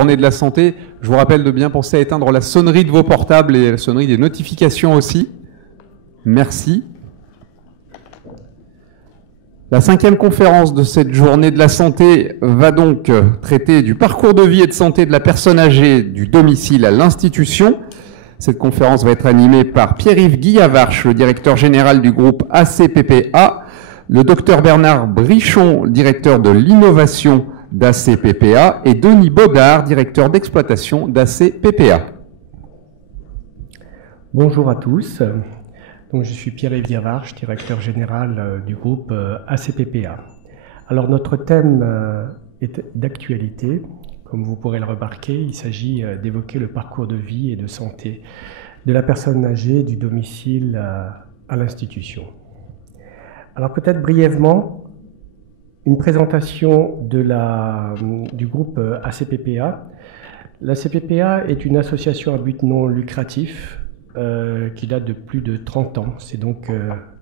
journée de la santé. Je vous rappelle de bien penser à éteindre la sonnerie de vos portables et la sonnerie des notifications aussi. Merci. La 5e conférence de cette journée de la santé va donc traiter du parcours de vie et de santé de la personne âgée du domicile à l'institution. Cette conférence va être animée par Pierre-Yves Guillavarche, le directeur général du groupe ACPPA, le docteur Bernard Brichon, directeur de l'innovation d'ACPPA, et Denis Baudard, directeur d'exploitation d'ACPPA. Bonjour à tous. Donc, je suis Pierre-Yves Guillavarche, directeur général du groupe ACPPA. Alors notre thème est d'actualité. Comme vous pourrez le remarquer, il s'agit d'évoquer le parcours de vie et de santé de la personne âgée du domicile à l'institution. Alors peut-être brièvement, une présentation du groupe ACPPA. L'ACPPA est une association à but non lucratif qui date de plus de 30 ans. C'est donc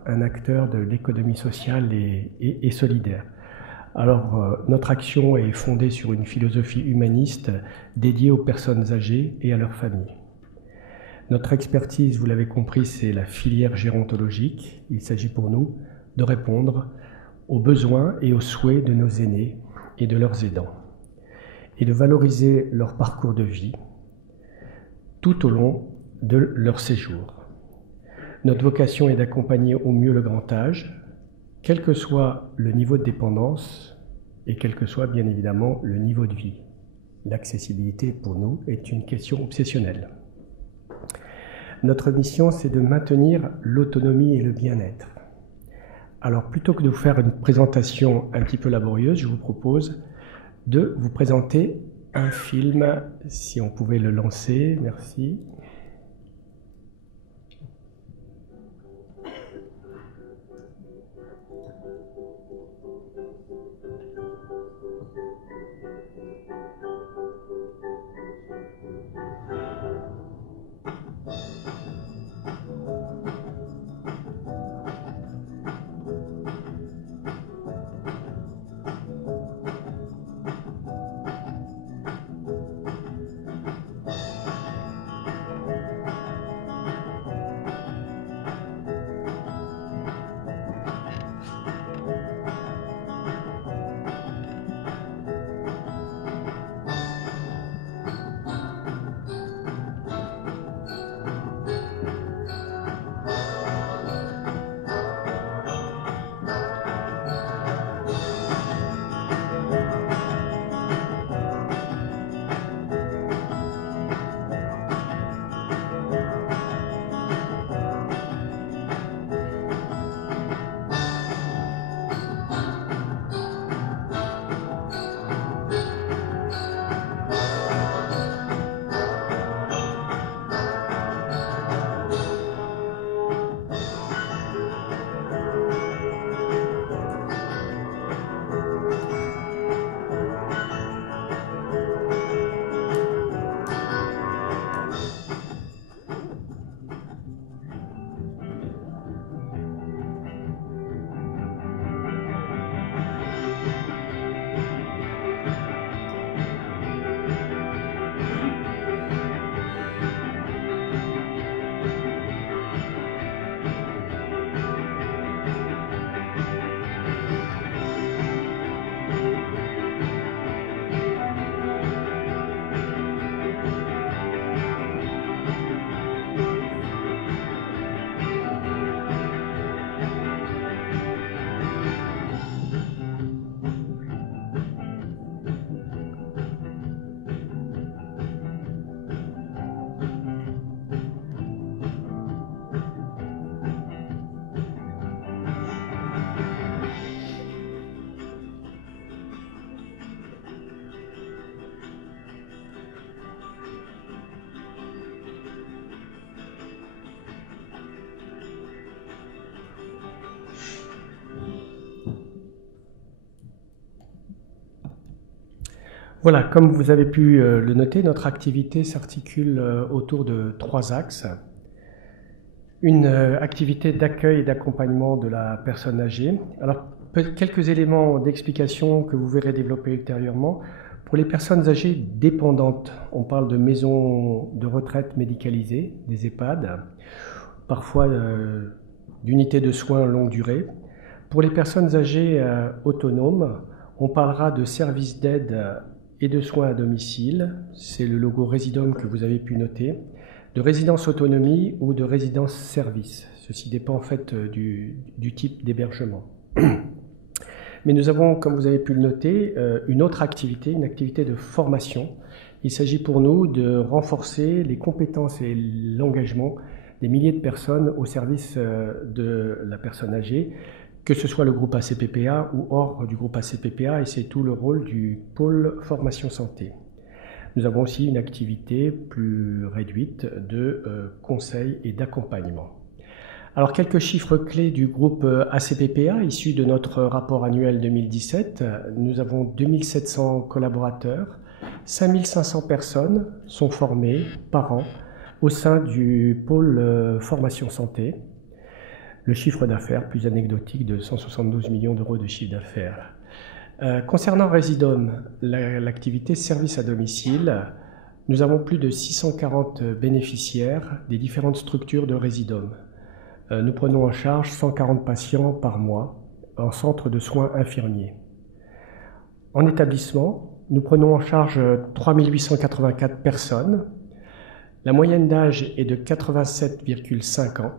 un acteur de l'économie sociale et solidaire. Alors, notre action est fondée sur une philosophie humaniste dédiée aux personnes âgées et à leurs familles. Notre expertise, vous l'avez compris, c'est la filière gérontologique. Il s'agit pour nous de répondre aux besoins et aux souhaits de nos aînés et de leurs aidants, et de valoriser leur parcours de vie tout au long de leur séjour. Notre vocation est d'accompagner au mieux le grand âge, quel que soit le niveau de dépendance et quel que soit bien évidemment le niveau de vie. L'accessibilité pour nous est une question obsessionnelle. Notre mission, c'est de maintenir l'autonomie et le bien-être. Alors plutôt que de vous faire une présentation un petit peu laborieuse, je vous propose de vous présenter un film, si on pouvait le lancer, merci. Voilà, comme vous avez pu le noter, notre activité s'articule autour de 3 axes. Une activité d'accueil et d'accompagnement de la personne âgée. Alors, quelques éléments d'explication que vous verrez développer ultérieurement. Pour les personnes âgées dépendantes, on parle de maisons de retraite médicalisées, des EHPAD, parfois d'unités de soins longue durée. Pour les personnes âgées autonomes, on parlera de services d'aide et de soins à domicile, c'est le logo Résidom que vous avez pu noter, de résidence autonomie ou de résidence service. Ceci dépend en fait du type d'hébergement. Mais nous avons, comme vous avez pu le noter, une autre activité, une activité de formation. Il s'agit pour nous de renforcer les compétences et l'engagement des milliers de personnes au service de la personne âgée, que ce soit le groupe ACPPA ou hors du groupe ACPPA, et c'est tout le rôle du pôle formation santé. Nous avons aussi une activité plus réduite de conseil et d'accompagnement. Alors, quelques chiffres clés du groupe ACPPA, issus de notre rapport annuel 2017. Nous avons 2700 collaborateurs, 5500 personnes sont formées par an au sein du pôle formation santé. Le chiffre d'affaires, plus anecdotique, de 172 millions d'euros de chiffre d'affaires. Concernant Résidom, l'activité service à domicile, nous avons plus de 640 bénéficiaires des différentes structures de Résidom. Nous prenons en charge 140 patients par mois en centre de soins infirmiers. En établissement, nous prenons en charge 3884 personnes. La moyenne d'âge est de 87,5 ans.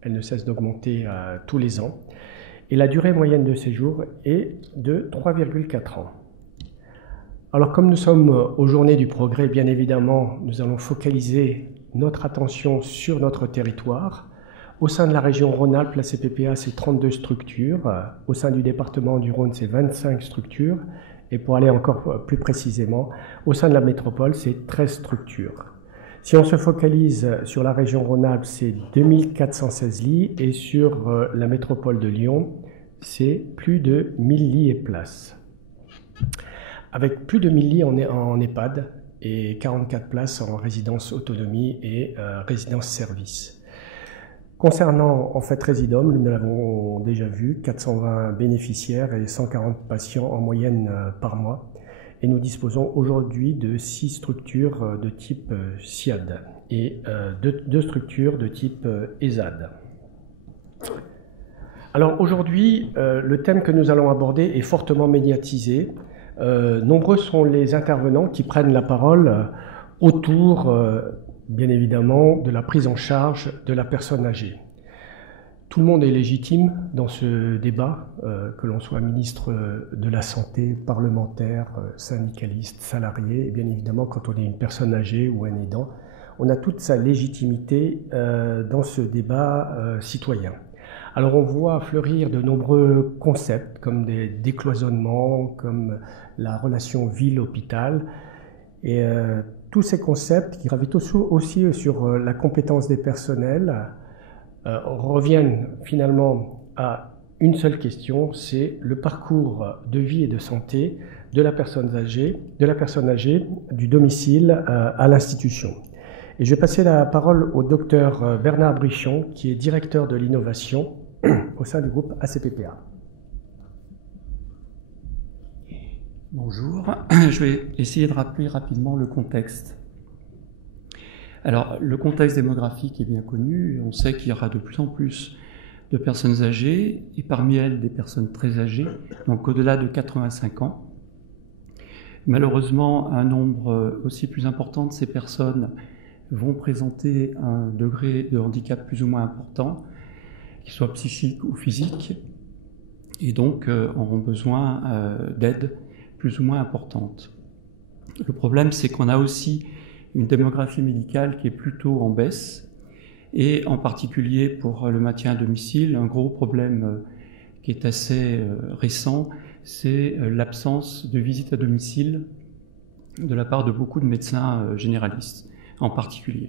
Elle ne cesse d'augmenter tous les ans. Et la durée moyenne de séjour est de 3,4 ans. Alors, comme nous sommes aux Journées du Progrès, bien évidemment, nous allons focaliser notre attention sur notre territoire. Au sein de la région Rhône-Alpes, la CPPA, c'est 32 structures. Au sein du département du Rhône, c'est 25 structures. Et pour aller encore plus précisément, au sein de la métropole, c'est 13 structures. Si on se focalise sur la région Rhône-Alpes, c'est 2416 lits. Et sur la métropole de Lyon, c'est plus de 1000 lits et places. Avec plus de 1000 lits en EHPAD et 44 places en résidence autonomie et résidence service. Concernant en fait Résidom, nous l'avons déjà vu, 420 bénéficiaires et 140 patients en moyenne par mois. Et nous disposons aujourd'hui de 6 structures de type SIAD et 2 structures de type ESAD. Alors aujourd'hui, le thème que nous allons aborder est fortement médiatisé. Nombreux sont les intervenants qui prennent la parole autour bien évidemment, de la prise en charge de la personne âgée. Tout le monde est légitime dans ce débat, que l'on soit ministre de la Santé, parlementaire, syndicaliste, salarié, et bien évidemment, quand on est une personne âgée ou un aidant, on a toute sa légitimité dans ce débat citoyen. Alors on voit fleurir de nombreux concepts, comme des décloisonnements, comme la relation ville-hôpital, et tous ces concepts qui gravitent aussi sur la compétence des personnels reviennent finalement à une seule question, c'est le parcours de vie et de santé de la personne âgée, du domicile à l'institution. Et je vais passer la parole au docteur Bernard Brichon, qui est directeur de l'innovation au sein du groupe ACPPA. Bonjour, je vais essayer de rappeler rapidement le contexte. Alors, le contexte démographique est bien connu, on sait qu'il y aura de plus en plus de personnes âgées, et parmi elles des personnes très âgées, donc au-delà de 85 ans. Malheureusement, un nombre aussi plus important de ces personnes vont présenter un degré de handicap plus ou moins important, qu'il soit psychique ou physique, et donc auront besoin d'aide plus ou moins importante. Le problème, c'est qu'on a aussi une démographie médicale qui est plutôt en baisse, et en particulier pour le maintien à domicile, un gros problème qui est assez récent, c'est l'absence de visite à domicile de la part de beaucoup de médecins généralistes, en particulier.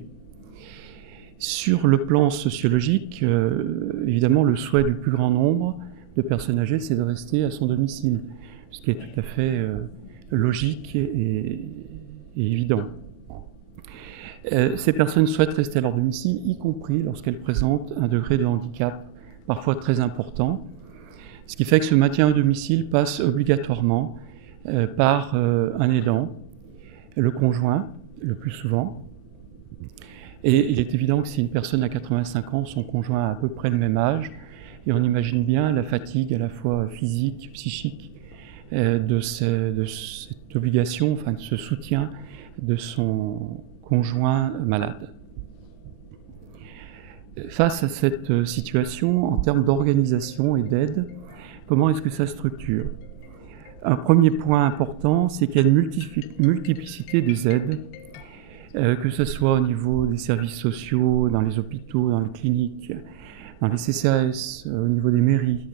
Sur le plan sociologique, évidemment, le souhait du plus grand nombre de personnes âgées, c'est de rester à son domicile, ce qui est tout à fait logique et évident. Ces personnes souhaitent rester à leur domicile, y compris lorsqu'elles présentent un degré de handicap parfois très important, ce qui fait que ce maintien à domicile passe obligatoirement par un aidant, le conjoint, le plus souvent. Et il est évident que si une personne a 85 ans, son conjoint a à peu près le même âge, et on imagine bien la fatigue à la fois physique, psychique, de cette obligation, enfin de ce soutien de son conjoint malade. Face à cette situation, en termes d'organisation et d'aide, comment est-ce que ça structure? Un premier point important, c'est qu'il y a une multiplicité des aides, que ce soit au niveau des services sociaux, dans les hôpitaux, dans les cliniques, dans les CCAS, au niveau des mairies,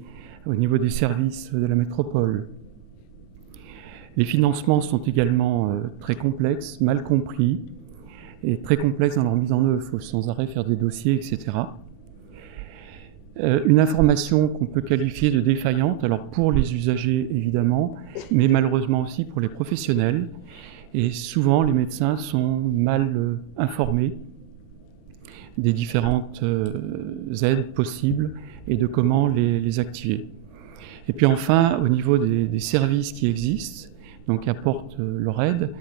au niveau des services de la métropole. Les financements sont également très complexes, mal compris, et très complexes dans leur mise en œuvre. Il faut sans arrêt faire des dossiers, etc. Une information qu'on peut qualifier de défaillante, alors pour les usagers évidemment, mais malheureusement aussi pour les professionnels. Et souvent, les médecins sont mal informés des différentes aides possibles et de comment les activer. Et puis enfin, au niveau des services qui existent, donc qui apportent leur aide,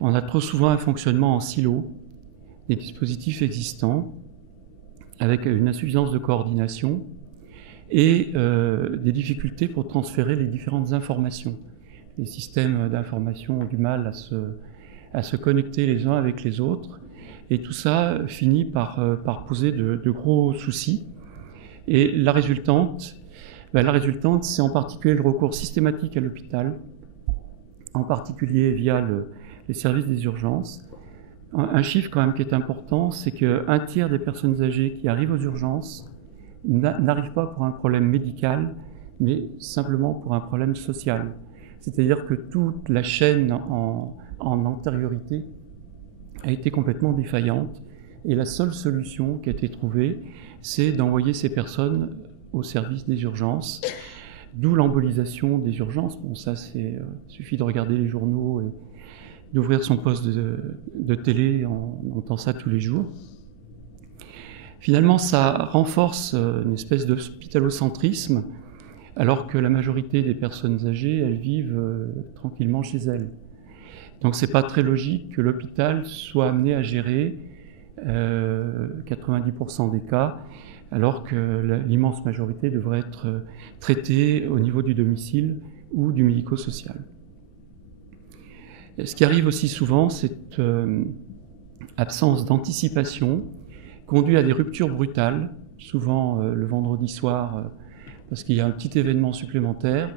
on a trop souvent un fonctionnement en silo des dispositifs existants avec une insuffisance de coordination et des difficultés pour transférer les différentes informations. Les systèmes d'information ont du mal à se connecter les uns avec les autres, et tout ça finit par poser de gros soucis. Et la résultante, c'est en particulier le recours systématique à l'hôpital, en particulier via les services des urgences. Un chiffre quand même qui est important, c'est qu'un tiers des personnes âgées qui arrivent aux urgences n'arrivent pas pour un problème médical, mais simplement pour un problème social. C'est-à-dire que toute la chaîne en antériorité a été complètement défaillante, et la seule solution qui a été trouvée, c'est d'envoyer ces personnes au service des urgences, d'où l'embolisation des urgences. Bon, ça, suffit de regarder les journaux et d'ouvrir son poste de télé, on entend ça tous les jours. Finalement, ça renforce une espèce d'hospitalocentrisme, alors que la majorité des personnes âgées, elles vivent tranquillement chez elles. Donc c'est pas très logique que l'hôpital soit amené à gérer 90% des cas, alors que l'immense majorité devrait être traitée au niveau du domicile ou du médico-social. Ce qui arrive aussi souvent, cette absence d'anticipation conduit à des ruptures brutales, souvent le vendredi soir, parce qu'il y a un petit événement supplémentaire,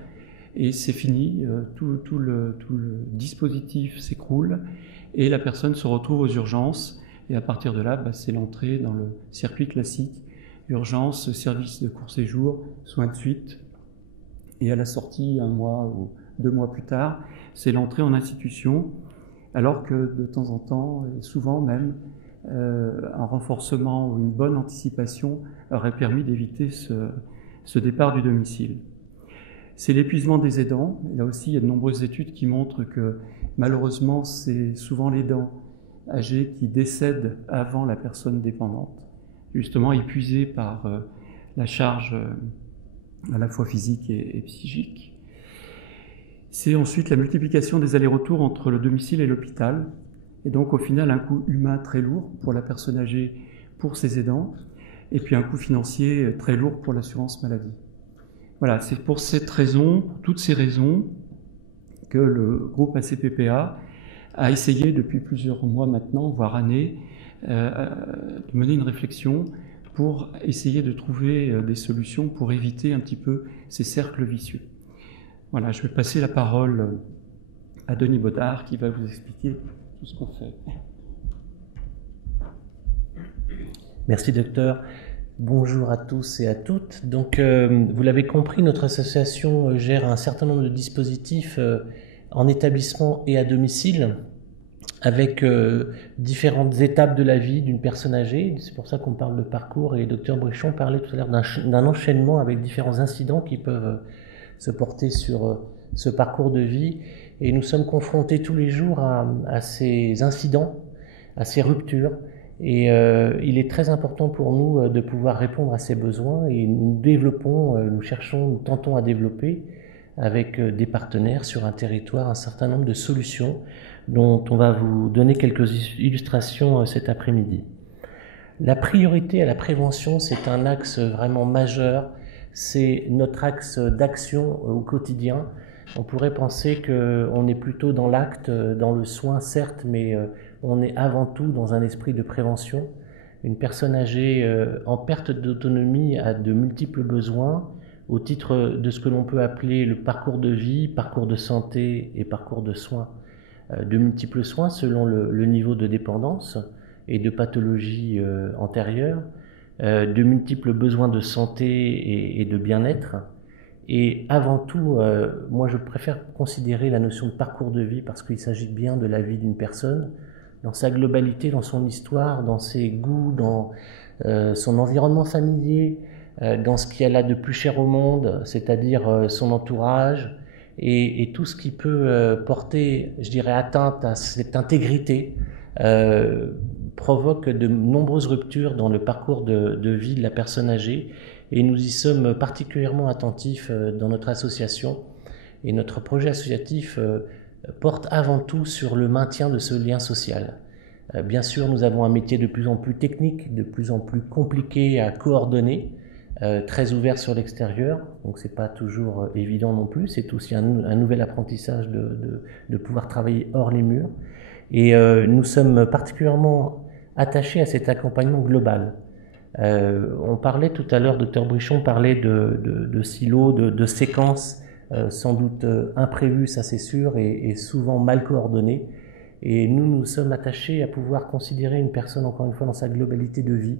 et c'est fini, tout le dispositif s'écroule, et la personne se retrouve aux urgences, et à partir de là, c'est l'entrée dans le circuit classique, urgence, service de court séjour, soins de suite, et à la sortie, 1 mois ou 2 mois plus tard, c'est l'entrée en institution, alors que de temps en temps, et souvent même, un renforcement ou une bonne anticipation aurait permis d'éviter ce départ du domicile. C'est l'épuisement des aidants. Là aussi, il y a de nombreuses études qui montrent que malheureusement, c'est souvent l'aidant âgé qui décède avant la personne dépendante, justement épuisé par la charge à la fois physique et psychique. C'est ensuite la multiplication des allers-retours entre le domicile et l'hôpital, et donc au final un coût humain très lourd pour la personne âgée, pour ses aidants, et puis un coût financier très lourd pour l'assurance maladie. Voilà, c'est pour cette raison, pour toutes ces raisons, que le groupe ACPPA a essayé depuis plusieurs mois maintenant, voire années, de mener une réflexion pour essayer de trouver des solutions pour éviter un petit peu ces cercles vicieux. Voilà, je vais passer la parole à Denis Baudard qui va vous expliquer tout ce qu'on fait. Merci docteur. Bonjour à tous et à toutes. Donc, vous l'avez compris, notre association gère un certain nombre de dispositifs en établissement et à domicile, avec différentes étapes de la vie d'une personne âgée. C'est pour ça qu'on parle de parcours, et le docteur Bréchon parlait tout à l'heure d'un enchaînement avec différents incidents qui peuvent se porter sur ce parcours de vie. Et nous sommes confrontés tous les jours à ces incidents, à ces ruptures. Et il est très important pour nous de pouvoir répondre à ces besoins, et nous tentons à développer avec des partenaires sur un territoire un certain nombre de solutions dont on va vous donner quelques illustrations cet après-midi. La priorité à la prévention, c'est un axe vraiment majeur, c'est notre axe d'action au quotidien. On pourrait penser qu'on est plutôt dans l'acte, dans le soin certes, mais on est avant tout dans un esprit de prévention. Une personne âgée en perte d'autonomie a de multiples besoins au titre de ce que l'on peut appeler le parcours de vie, parcours de santé et parcours de soins. De multiples soins selon le niveau de dépendance et de pathologie antérieure, de multiples besoins de santé et de bien-être. Et avant tout, moi je préfère considérer la notion de parcours de vie parce qu'il s'agit bien de la vie d'une personne, dans sa globalité, dans son histoire, dans ses goûts, dans son environnement familier, dans ce qu'il y a là de plus cher au monde, c'est-à-dire son entourage, et tout ce qui peut porter, je dirais, atteinte à cette intégrité, provoque de nombreuses ruptures dans le parcours de vie de la personne âgée, et nous y sommes particulièrement attentifs dans notre association. Et notre projet associatif porte avant tout sur le maintien de ce lien social. Bien sûr, nous avons un métier de plus en plus technique, de plus en plus compliqué à coordonner, très ouvert sur l'extérieur, donc c'est pas toujours évident non plus, c'est aussi un nouvel apprentissage de pouvoir travailler hors les murs. Et nous sommes particulièrement attachés à cet accompagnement global. On parlait tout à l'heure, Dr Brichon parlait de silos, de séquences, sans doute imprévues, ça c'est sûr, et souvent mal coordonnées. Et nous sommes attachés à pouvoir considérer une personne, encore une fois, dans sa globalité de vie,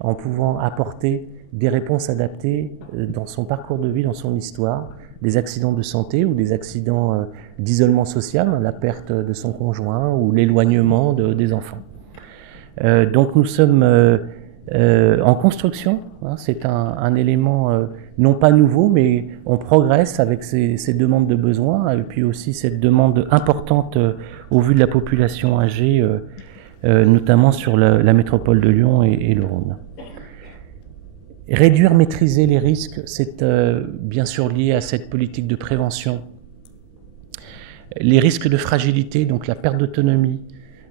en pouvant apporter des réponses adaptées dans son parcours de vie, dans son histoire, des accidents de santé ou des accidents d'isolement social, la perte de son conjoint ou l'éloignement des enfants. Donc nous sommes en construction, hein, c'est un élément non pas nouveau, mais on progresse avec ces demandes de besoins, et puis aussi cette demande importante au vu de la population âgée, notamment sur la métropole de Lyon et le Rhône. Réduire, maîtriser les risques, c'est bien sûr lié à cette politique de prévention. Les risques de fragilité, donc la perte d'autonomie,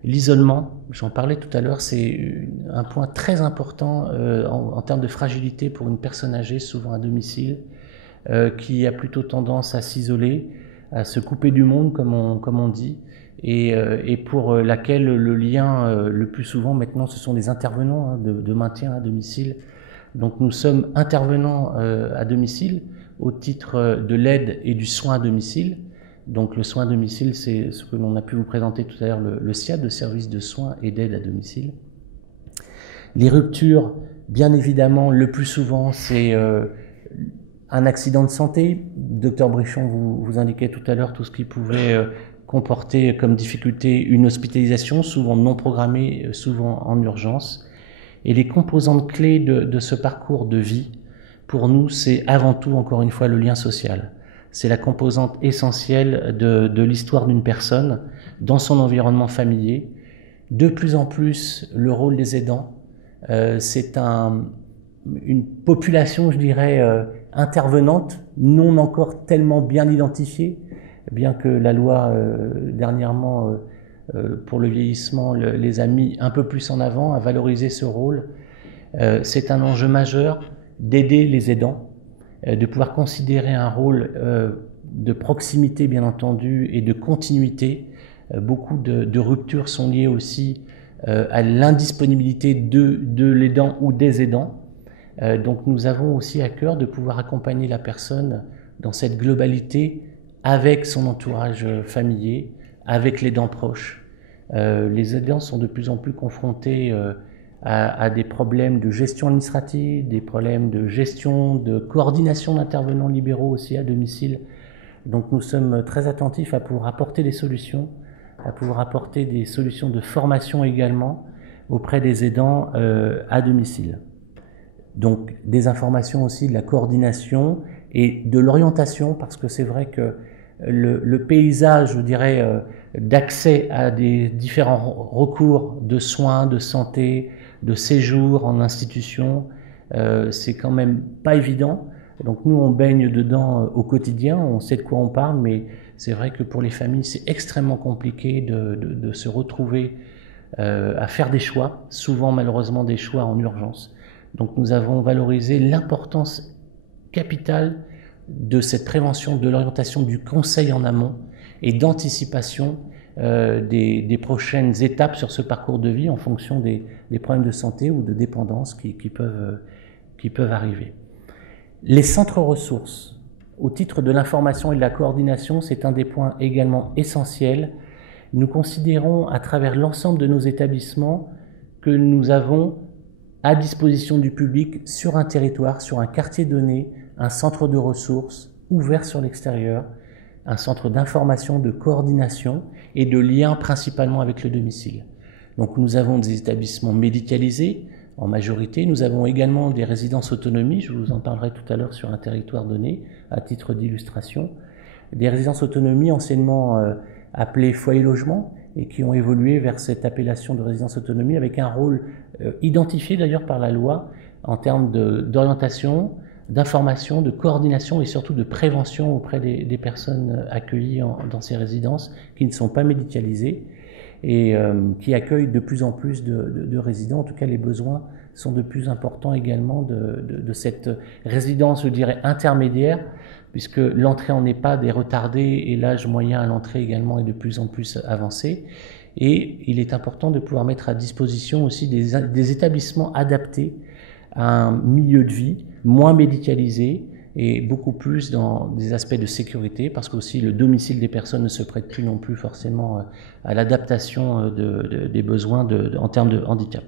l'isolement, j'en parlais tout à l'heure, c'est un point très important en termes de fragilité pour une personne âgée, souvent à domicile, qui a plutôt tendance à s'isoler, à se couper du monde, comme on dit, et pour laquelle le lien, le plus souvent maintenant, ce sont des intervenants de maintien à domicile. Donc nous sommes intervenants à domicile au titre de l'aide et du soin à domicile. Donc le soin à domicile, c'est ce que l'on a pu vous présenter tout à l'heure, le SIAD, le service de soins et d'aide à domicile. Les ruptures, bien évidemment, le plus souvent, c'est un accident de santé. Dr Brichon vous indiquait tout à l'heure tout ce qui pouvait comporter comme difficulté une hospitalisation, souvent non programmée, souvent en urgence. Et les composantes clés de ce parcours de vie, pour nous, c'est avant tout, encore une fois, le lien social. C'est la composante essentielle de l'histoire d'une personne dans son environnement familier. De plus en plus, le rôle des aidants, c'est une population, je dirais, intervenante, non encore tellement bien identifiée, bien que la loi dernièrement pour le vieillissement les a mis un peu plus en avant, à valoriser ce rôle. C'est un enjeu majeur d'aider les aidants, de pouvoir considérer un rôle de proximité bien entendu et de continuité. Beaucoup de ruptures sont liées aussi à l'indisponibilité de l'aidant ou des aidants. Donc nous avons aussi à cœur de pouvoir accompagner la personne dans cette globalité avec son entourage familier, avec l'aidant proche. Les aidants sont de plus en plus confrontés à des problèmes de gestion administrative, des problèmes de gestion, de coordination d'intervenants libéraux aussi à domicile. Donc nous sommes très attentifs à pouvoir apporter des solutions, à pouvoir apporter des solutions de formation également auprès des aidants à domicile. Donc des informations aussi de la coordination et de l'orientation, parce que c'est vrai que le paysage, je dirais, d'accès à des différents recours de soins, de santé, de séjour en institution, c'est quand même pas évident. Donc nous, on baigne dedans au quotidien, on sait de quoi on parle, mais c'est vrai que pour les familles, c'est extrêmement compliqué de se retrouver à faire des choix, souvent malheureusement des choix en urgence. Donc nous avons valorisé l'importance capitale de cette prévention, de l'orientation du conseil en amont et d'anticipation des prochaines étapes sur ce parcours de vie en fonction des problèmes de santé ou de dépendance qui peuvent arriver. Les centres ressources, au titre de l'information et de la coordination, c'est un des points également essentiels. Nous considérons à travers l'ensemble de nos établissements que nous avons à disposition du public sur un territoire, sur un quartier donné, un centre de ressources ouvert sur l'extérieur, un centre d'information, de coordination et de lien principalement avec le domicile. Donc nous avons des établissements médicalisés en majorité, nous avons également des résidences autonomie, je vous en parlerai tout à l'heure sur un territoire donné à titre d'illustration, des résidences autonomie anciennement appelées foyer logement et qui ont évolué vers cette appellation de résidence autonomie avec un rôle identifié d'ailleurs par la loi en termes d'orientation, d'information, de coordination et surtout de prévention auprès des personnes accueillies dans ces résidences qui ne sont pas médicalisées et qui accueillent de plus en plus de résidents. En tout cas, les besoins sont de plus importants également de cette résidence, je dirais, intermédiaire, puisque l'entrée en EHPAD est retardée et l'âge moyen à l'entrée également est de plus en plus avancé. Et il est important de pouvoir mettre à disposition aussi des établissements adaptés à un milieu de vie moins médicalisé et beaucoup plus dans des aspects de sécurité, parce qu'aussi le domicile des personnes ne se prête plus non plus forcément à l'adaptation des besoins en termes de handicap.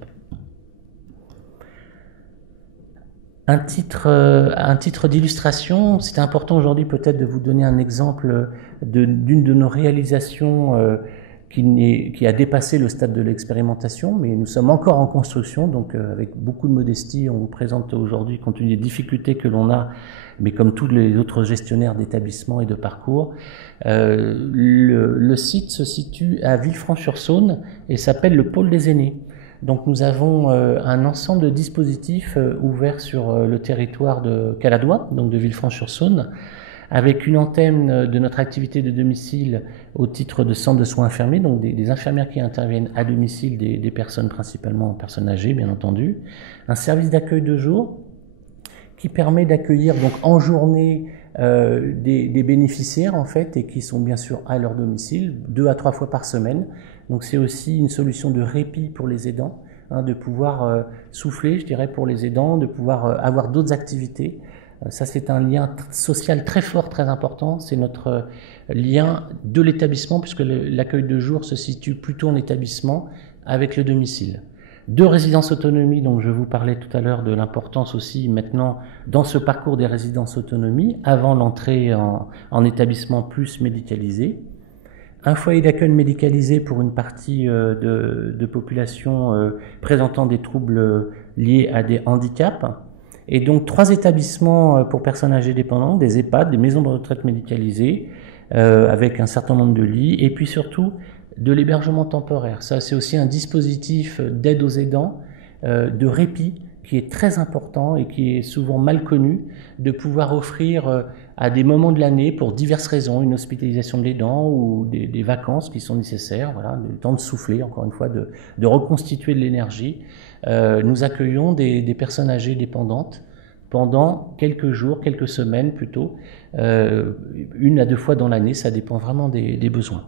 Un titre d'illustration, c'est important aujourd'hui peut-être de vous donner un exemple d'une de nos réalisations qui a dépassé le stade de l'expérimentation, mais nous sommes encore en construction, donc avec beaucoup de modestie, on vous présente aujourd'hui, compte tenu des difficultés que l'on a, mais comme tous les autres gestionnaires d'établissements et de parcours, le site se situe à Villefranche-sur-Saône et s'appelle le pôle des aînés. Donc nous avons un ensemble de dispositifs ouverts sur le territoire de Caladois, donc de Villefranche-sur-Saône, avec une antenne de notre activité de domicile au titre de centre de soins infirmiers, donc des infirmières qui interviennent à domicile des personnes, principalement personnes âgées bien entendu, un service d'accueil de jour qui permet d'accueillir donc en journée des bénéficiaires en fait et qui sont bien sûr à leur domicile 2 à 3 fois par semaine. Donc c'est aussi une solution de répit pour les aidants, de pouvoir souffler, je dirais, pour les aidants, de pouvoir avoir d'autres activités. Ça, c'est un lien social très fort, très important. C'est notre lien de l'établissement, puisque l'accueil de jour se situe plutôt en établissement avec le domicile. 2 résidences autonomie, donc je vous parlais tout à l'heure de l'importance aussi maintenant dans ce parcours des résidences autonomie, avant l'entrée en établissement plus médicalisé. Un foyer d'accueil médicalisé pour une partie de population présentant des troubles liés à des handicaps. Et donc 3 établissements pour personnes âgées dépendantes, des EHPAD, des maisons de retraite médicalisées, avec un certain nombre de lits, et puis surtout de l'hébergement temporaire. Ça, c'est aussi un dispositif d'aide aux aidants, de répit, qui est très important et qui est souvent mal connu, de pouvoir offrir à des moments de l'année, pour diverses raisons, une hospitalisation de l'aidant ou des vacances qui sont nécessaires, voilà, le temps de souffler, encore une fois, de reconstituer de l'énergie. Nous accueillons des personnes âgées dépendantes pendant quelques jours, quelques semaines plutôt, 1 à 2 fois dans l'année, ça dépend vraiment des besoins.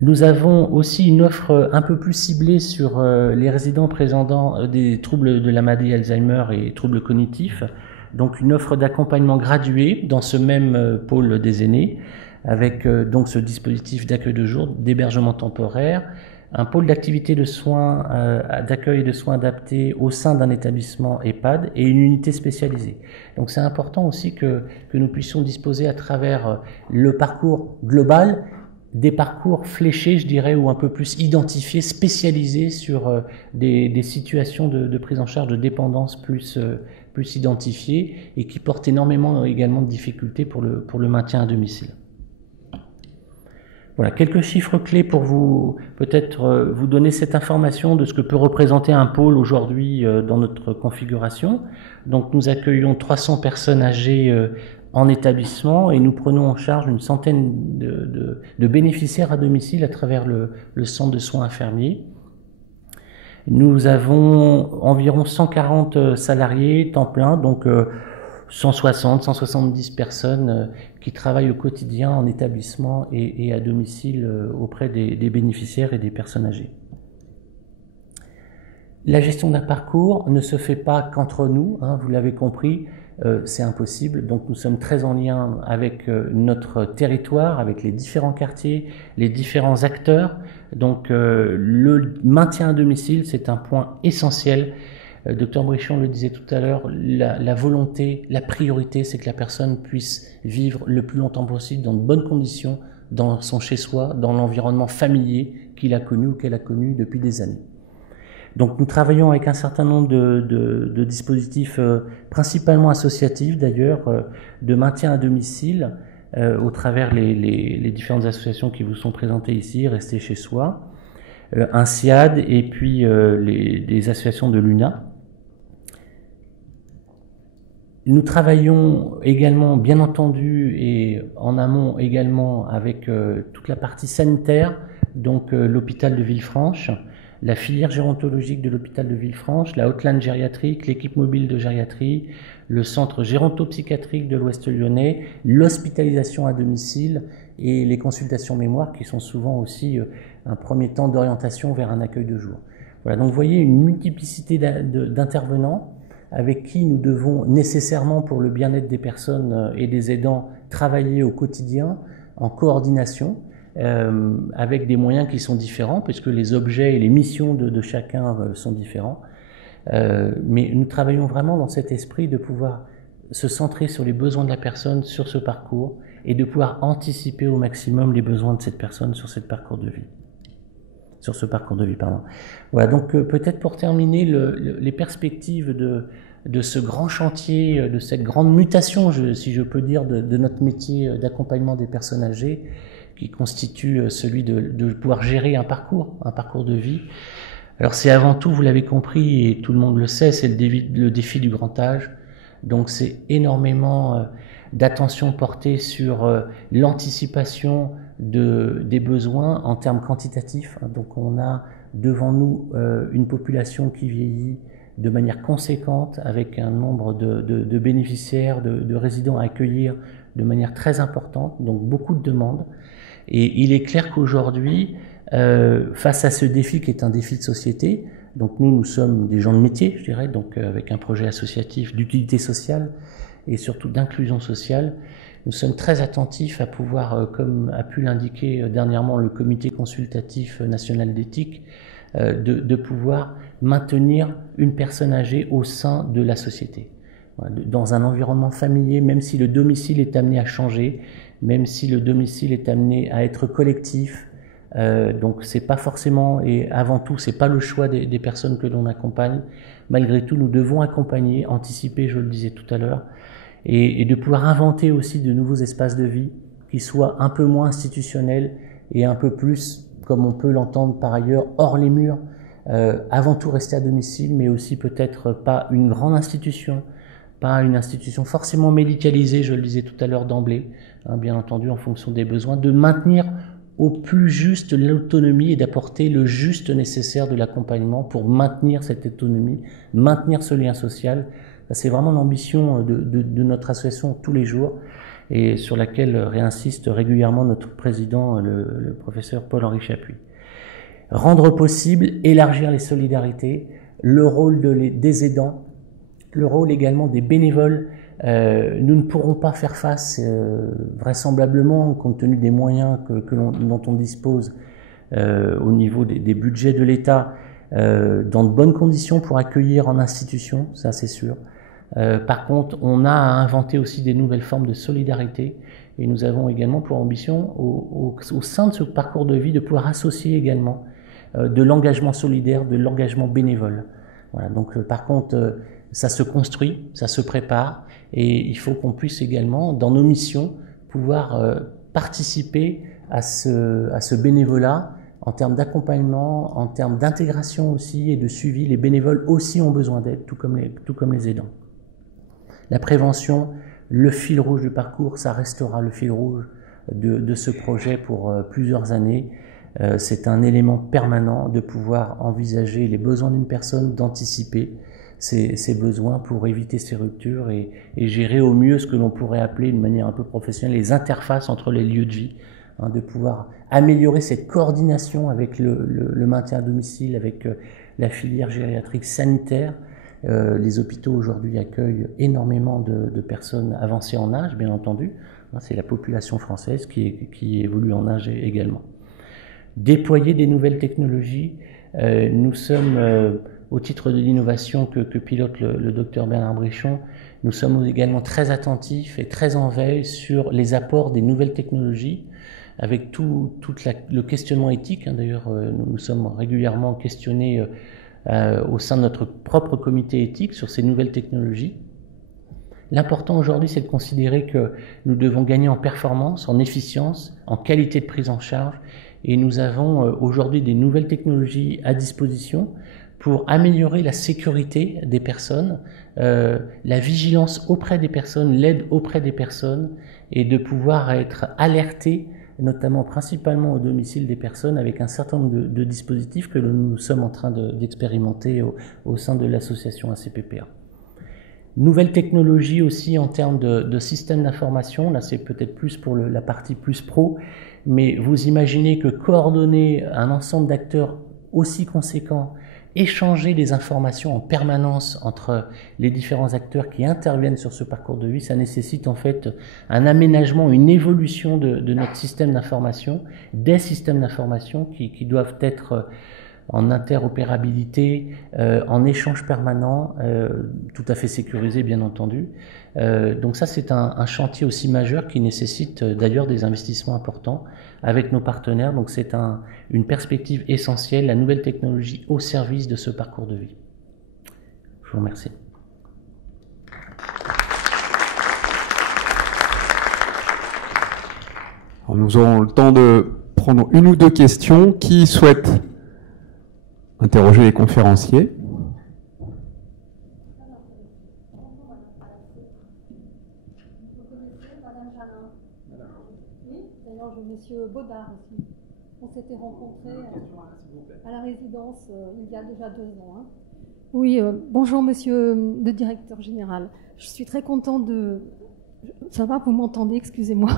Nous avons aussi une offre un peu plus ciblée sur les résidents présentant des troubles de la maladie Alzheimer et troubles cognitifs, donc une offre d'accompagnement gradué dans ce même pôle des aînés, avec donc ce dispositif d'accueil de jour, d'hébergement temporaire, un pôle d'activité de soins, d'accueil et de soins adaptés au sein d'un établissement EHPAD et une unité spécialisée. Donc c'est important aussi que nous puissions disposer à travers le parcours global des parcours fléchés, je dirais, ou un peu plus identifiés, spécialisés sur des situations de prise en charge de dépendance plus identifiées et qui portent énormément également de difficultés pour le maintien à domicile. Voilà, quelques chiffres clés pour vous, peut-être vous donner cette information de ce que peut représenter un pôle aujourd'hui dans notre configuration. Donc nous accueillons 300 personnes âgées en établissement et nous prenons en charge une centaine de bénéficiaires à domicile à travers le centre de soins infirmiers. Nous avons environ 140 salariés temps plein, donc 160, 170 personnes qui travaillent au quotidien en établissement et à domicile auprès des bénéficiaires et des personnes âgées. La gestion d'un parcours ne se fait pas qu'entre nous, hein, vous l'avez compris, c'est impossible. Donc nous sommes très en lien avec notre territoire, avec les différents quartiers, les différents acteurs. Donc le maintien à domicile, c'est un point essentiel. Dr Bréchon le disait tout à l'heure, la volonté, la priorité, c'est que la personne puisse vivre le plus longtemps possible dans de bonnes conditions, dans son chez-soi, dans l'environnement familier qu'il a connu ou qu'elle a connu depuis des années. Donc nous travaillons avec un certain nombre de dispositifs, principalement associatifs d'ailleurs, de maintien à domicile, au travers les différentes associations qui vous sont présentées ici, Restez chez soi, un SIAD et puis des associations de l'UNA. Nous travaillons également, bien entendu, et en amont également avec toute la partie sanitaire, donc l'hôpital de Villefranche, la filière gérontologique de l'hôpital de Villefranche, la hotline gériatrique, l'équipe mobile de gériatrie, le centre gérontopsychiatrique de l'Ouest lyonnais, l'hospitalisation à domicile et les consultations mémoire qui sont souvent aussi un premier temps d'orientation vers un accueil de jour. Voilà, donc vous voyez une multiplicité d'intervenants avec qui nous devons nécessairement, pour le bien-être des personnes et des aidants, travailler au quotidien en coordination, avec des moyens qui sont différents, puisque les objets et les missions de chacun sont différents. Mais nous travaillons vraiment dans cet esprit de pouvoir se centrer sur les besoins de la personne, sur ce parcours, et de pouvoir anticiper au maximum les besoins de cette personne sur ce parcours de vie. Voilà, donc peut-être pour terminer, les perspectives de ce grand chantier, de cette grande mutation, si je peux dire, de notre métier d'accompagnement des personnes âgées, qui constitue celui de pouvoir gérer un parcours de vie. Alors c'est avant tout, vous l'avez compris, et tout le monde le sait, c'est le défi du grand âge. Donc c'est énormément d'attention portée sur l'anticipation des besoins en termes quantitatifs. Donc on a devant nous une population qui vieillit de manière conséquente, avec un nombre de bénéficiaires, de résidents à accueillir de manière très importante, donc beaucoup de demandes. Et il est clair qu'aujourd'hui, face à ce défi qui est un défi de société, donc nous sommes des gens de métier, je dirais, donc avec un projet associatif d'utilité sociale et surtout d'inclusion sociale, nous sommes très attentifs à pouvoir, comme a pu l'indiquer dernièrement le Comité consultatif national d'éthique, de pouvoir maintenir une personne âgée au sein de la société, dans un environnement familier, même si le domicile est amené à changer, même si le domicile est amené à être collectif. Donc c'est pas forcément, et avant tout, c'est pas le choix des personnes que l'on accompagne. Malgré tout, nous devons accompagner, anticiper, je le disais tout à l'heure, et de pouvoir inventer aussi de nouveaux espaces de vie qui soient un peu moins institutionnels et un peu plus, comme on peut l'entendre par ailleurs, hors les murs. Avant tout rester à domicile, mais aussi peut-être pas une grande institution, pas une institution forcément médicalisée, je le disais tout à l'heure d'emblée, hein, bien entendu en fonction des besoins, de maintenir au plus juste l'autonomie et d'apporter le juste nécessaire de l'accompagnement pour maintenir cette autonomie, maintenir ce lien social. C'est vraiment l'ambition de notre association tous les jours et sur laquelle réinsiste régulièrement notre président, le professeur Paul-Henri Chapuis. Rendre possible, élargir les solidarités, le rôle des aidants, le rôle également des bénévoles. Nous ne pourrons pas faire face, vraisemblablement, compte tenu des moyens dont on dispose au niveau des budgets de l'État, dans de bonnes conditions pour accueillir en institution, ça c'est sûr. Par contre, on a à inventer aussi des nouvelles formes de solidarité et nous avons également pour ambition, au sein de ce parcours de vie, de pouvoir associer également de l'engagement solidaire, de l'engagement bénévole. Voilà, donc par contre, ça se construit, ça se prépare et il faut qu'on puisse également, dans nos missions, pouvoir participer à ce bénévolat en termes d'accompagnement, en termes d'intégration aussi et de suivi. Les bénévoles aussi ont besoin d'aide, tout comme les aidants. La prévention, le fil rouge du parcours, ça restera le fil rouge de ce projet pour plusieurs années. C'est un élément permanent de pouvoir envisager les besoins d'une personne, d'anticiper ses besoins pour éviter ces ruptures et gérer au mieux ce que l'on pourrait appeler d'une manière un peu professionnelle les interfaces entre les lieux de vie, hein, de pouvoir améliorer cette coordination avec le maintien à domicile, avec la filière gériatrique sanitaire. Les hôpitaux aujourd'hui accueillent énormément de personnes avancées en âge, bien entendu. C'est la population française qui évolue en âge également. Déployer des nouvelles technologies. Nous sommes, au titre de l'innovation que pilote le docteur Bernard Brichon, nous sommes également très attentifs et très en veille sur les apports des nouvelles technologies, avec tout le questionnement éthique. D'ailleurs, nous sommes régulièrement questionnés au sein de notre propre comité éthique sur ces nouvelles technologies. L'important aujourd'hui, c'est de considérer que nous devons gagner en performance, en efficience, en qualité de prise en charge, et nous avons aujourd'hui des nouvelles technologies à disposition pour améliorer la sécurité des personnes, la vigilance auprès des personnes, l'aide auprès des personnes, et de pouvoir être alerté, notamment principalement au domicile des personnes, avec un certain nombre de dispositifs que nous sommes en train d'expérimenter au sein de l'association ACPPA. Nouvelles technologies aussi en termes de systèmes d'information, là c'est peut-être plus pour la partie plus pro, mais vous imaginez que coordonner un ensemble d'acteurs aussi conséquents, échanger des informations en permanence entre les différents acteurs qui interviennent sur ce parcours de vie, ça nécessite en fait un aménagement, une évolution de notre système d'information, des systèmes d'information qui doivent être en interopérabilité, en échange permanent, tout à fait sécurisé bien entendu. Donc ça c'est un chantier aussi majeur qui nécessite d'ailleurs des investissements importants avec nos partenaires. Donc c'est une perspective essentielle, la nouvelle technologie au service de ce parcours de vie. Je vous remercie. Alors nous aurons le temps de prendre une ou deux questions. Qui souhaite interroger les conférenciers? Monsieur Baudard aussi. On s'était rencontrés à la résidence il y a déjà 2 ans. Hein. Oui, bonjour monsieur le directeur général. Je suis très contente de... Ça va, vous m'entendez, excusez-moi.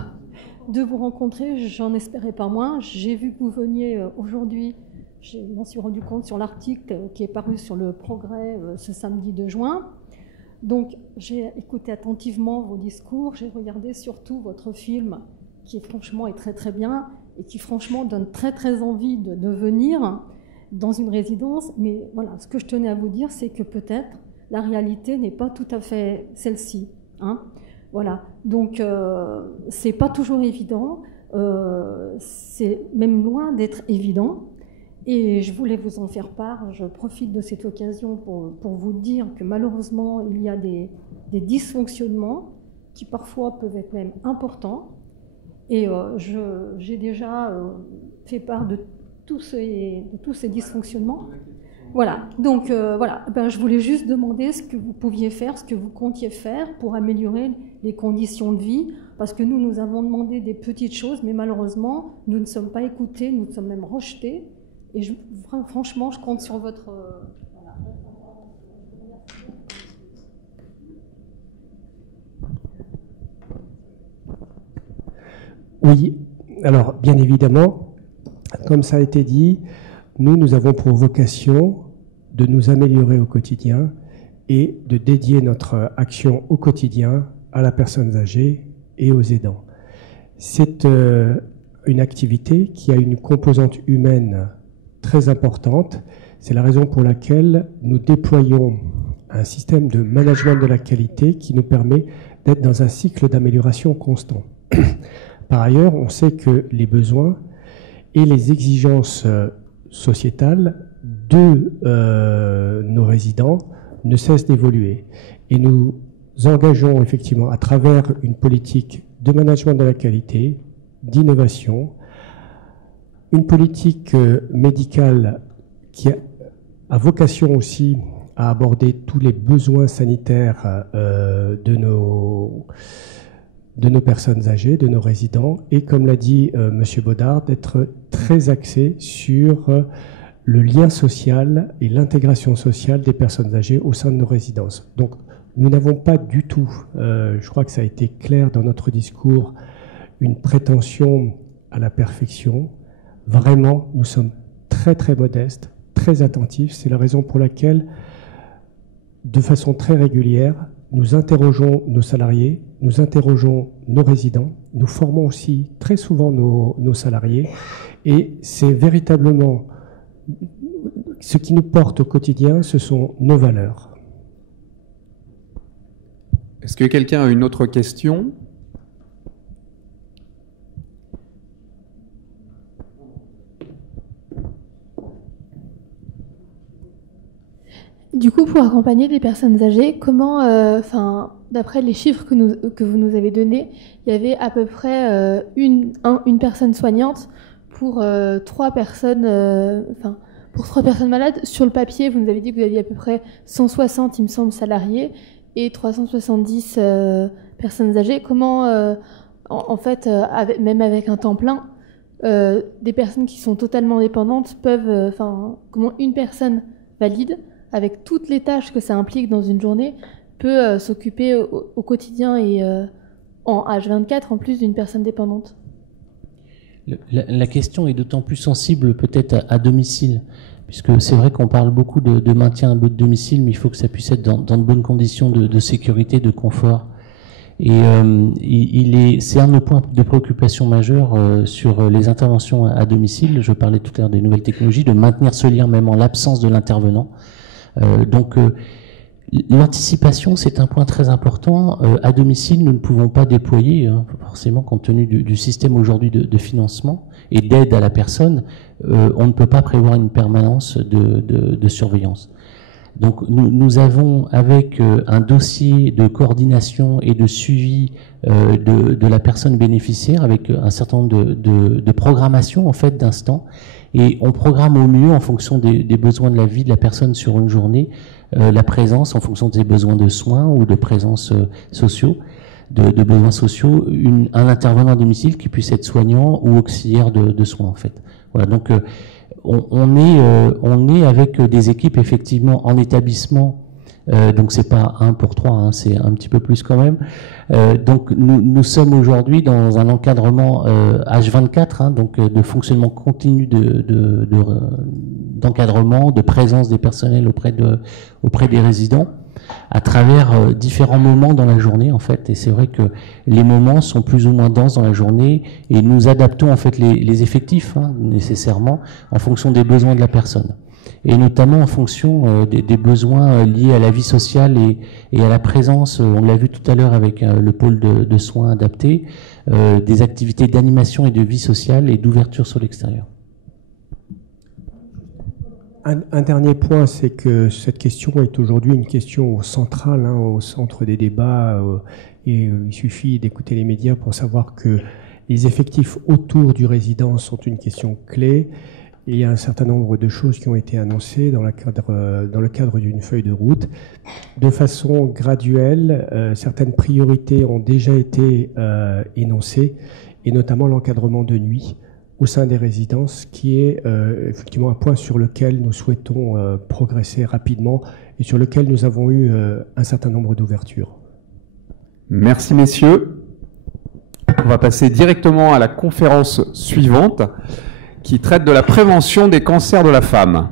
De vous rencontrer, j'en espérais pas moins. J'ai vu que vous veniez aujourd'hui, je m'en suis rendu compte sur l'article qui est paru sur le Progrès ce samedi 2 juin. Donc j'ai écouté attentivement vos discours, j'ai regardé surtout votre film qui franchement est très très bien et qui franchement donne très très envie de venir dans une résidence. Mais voilà, ce que je tenais à vous dire, c'est que peut-être la réalité n'est pas tout à fait celle-ci. Hein. Voilà, donc c'est pas toujours évident, c'est même loin d'être évident. Et je voulais vous en faire part. Je profite de cette occasion pour vous dire que malheureusement, il y a des dysfonctionnements qui parfois peuvent être même importants. Et j'ai déjà fait part de tous ces dysfonctionnements. Voilà, donc voilà, je voulais juste demander ce que vous pouviez faire, ce que vous comptiez faire pour améliorer les conditions de vie, parce que nous avons demandé des petites choses, mais malheureusement, nous ne sommes pas écoutés, nous sommes même rejetés. Et franchement, je compte sur votre... voilà. Oui, alors bien évidemment, comme ça a été dit, nous avons pour vocation de nous améliorer au quotidien et de dédier notre action au quotidien à la personne âgée et aux aidants. C'est une activité qui a une composante humaine très importante. C'est la raison pour laquelle nous déployons un système de management de la qualité qui nous permet d'être dans un cycle d'amélioration constant. Par ailleurs, on sait que les besoins et les exigences sociétales de nos résidents ne cessent d'évoluer. Et nous engageons effectivement à travers une politique de management de la qualité, d'innovation, une politique médicale qui a vocation aussi à aborder tous les besoins sanitaires de nos personnes âgées, de nos résidents, et comme l'a dit Monsieur Baudard, d'être très axé sur le lien social et l'intégration sociale des personnes âgées au sein de nos résidences. Donc, nous n'avons pas du tout, je crois que ça a été clair dans notre discours, une prétention à la perfection. Vraiment, nous sommes très très modestes, très attentifs. C'est la raison pour laquelle, de façon très régulière, nous interrogeons nos salariés, nous interrogeons nos résidents, nous formons aussi très souvent nos salariés, et c'est véritablement ce qui nous porte au quotidien, ce sont nos valeurs. Est-ce que quelqu'un a une autre question ? Du coup, pour accompagner des personnes âgées, comment, d'après les chiffres que vous nous avez donnés, il y avait à peu près une personne soignante pour 3 personnes, pour 3 personnes malades. Sur le papier, vous nous avez dit que vous aviez à peu près 160, il me semble, salariés et 370 personnes âgées. Comment, en fait, même avec un temps plein, des personnes qui sont totalement dépendantes peuvent, comment une personne valide, avec toutes les tâches que ça implique dans une journée, peut s'occuper au quotidien et en H24 en plus d'une personne dépendante. La question est d'autant plus sensible peut-être à domicile, puisque c'est vrai qu'on parle beaucoup de maintien à domicile, mais il faut que ça puisse être dans de bonnes conditions de sécurité, de confort. Et c'est un de nos points de préoccupation majeure sur les interventions à domicile. Je parlais tout à l'heure des nouvelles technologies, de maintenir ce lien même en l'absence de l'intervenant. Donc l'anticipation, c'est un point très important. À domicile, nous ne pouvons pas déployer, forcément, compte tenu du système aujourd'hui de financement et d'aide à la personne, on ne peut pas prévoir une permanence de surveillance. Donc nous avons, avec un dossier de coordination et de suivi de la personne bénéficiaire, avec un certain nombre de programmations en fait d'instants, et on programme au mieux en fonction des besoins de la vie de la personne sur une journée, la présence en fonction de ses besoins de soins ou de présence sociaux, de besoins sociaux, un intervenant à domicile qui puisse être soignant ou auxiliaire de soins en fait. Voilà, donc on est avec des équipes effectivement en établissement, donc c'est pas 1 pour 3, hein, c'est un petit peu plus quand même. Donc nous sommes aujourd'hui dans un encadrement H24, hein, donc de fonctionnement continu d'encadrement, de présence des personnels auprès des résidents, à travers différents moments dans la journée en fait. Et c'est vrai que les moments sont plus ou moins denses dans la journée, et nous adaptons en fait les effectifs nécessairement en fonction des besoins de la personne, et notamment en fonction des besoins liés à la vie sociale et à la présence, on l'a vu tout à l'heure avec le pôle de soins adaptés, des activités d'animation et de vie sociale et d'ouverture sur l'extérieur. Un dernier point, c'est que cette question est aujourd'hui une question centrale, au centre des débats, et il suffit d'écouter les médias pour savoir que les effectifs autour du résident sont une question clé. Il y a un certain nombre de choses qui ont été annoncées dans le cadre d'une feuille de route. De façon graduelle, certaines priorités ont déjà été énoncées, et notamment l'encadrement de nuit au sein des résidences, qui est effectivement un point sur lequel nous souhaitons progresser rapidement et sur lequel nous avons eu un certain nombre d'ouvertures. Merci messieurs. On va passer directement à la conférence suivante, qui traite de la prévention des cancers de la femme.